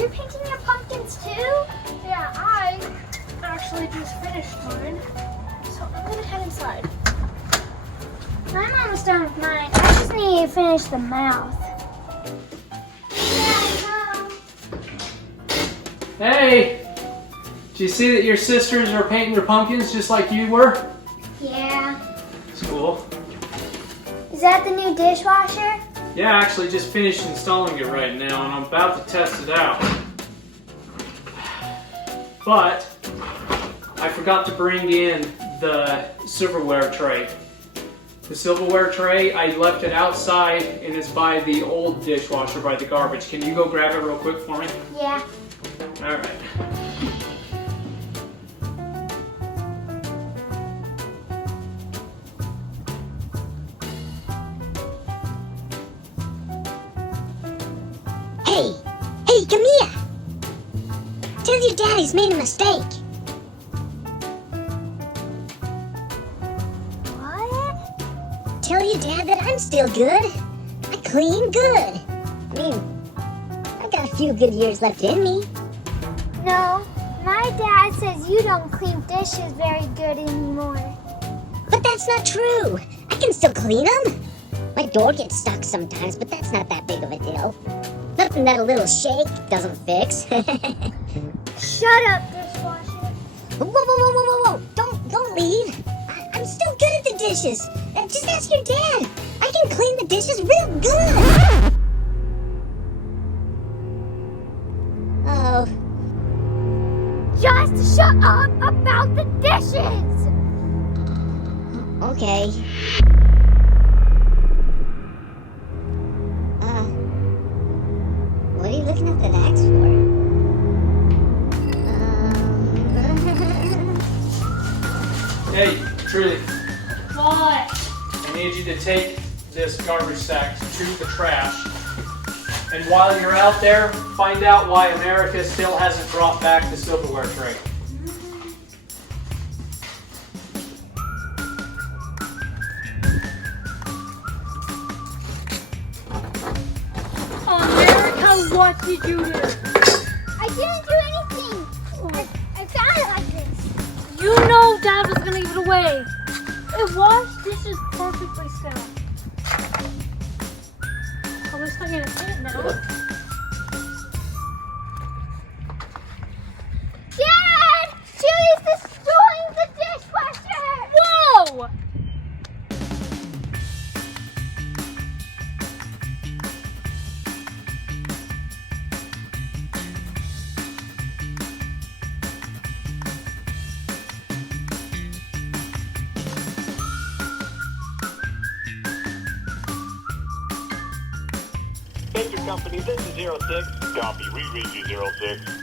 you painting your pumpkins too? Yeah, I actually just finished mine. So I'm gonna head inside. I'm almost done with mine. I just need to finish the mouth. Hey! Did you see that your sisters are painting your pumpkins just like you were? Yeah. It's cool. Is that the new dishwasher? Yeah, I actually just finished installing it right now and I'm about to test it out. But I forgot to bring in the silverware tray. The silverware tray, I left it outside and it's by the old dishwasher, by the garbage. Can you go grab it real quick for me? Yeah. Alright. Hey, come here! Tell your daddy's made a mistake. What? Tell your dad that I'm still good. I clean good. I mean, I got a few good years left in me. No, my dad says you don't clean dishes very good anymore. But that's not true. I can still clean them. My door gets stuck sometimes, but that's not that big of a deal. Nothing that a little shake doesn't fix. Shut up, dishwasher. Whoa. Don't leave. I'm still good at the dishes. Just ask your dad. I can clean the dishes real good. Oh. Just shut up about the dishes! Okay. What are you looking at that axe for? Hey, Trudy, What? I need you to take this garbage sack to the trash. And while you're out there, find out why America still hasn't brought back the silverware tray. America, what did you do? I didn't do anything. I found it like this. You know Dad was gonna give it away. It washed dishes perfectly still. At least I'm gonna see it now. Dad! Julie's destroying the dishwasher! Whoa! Baker Company, this is 06. Copy, we read you 06.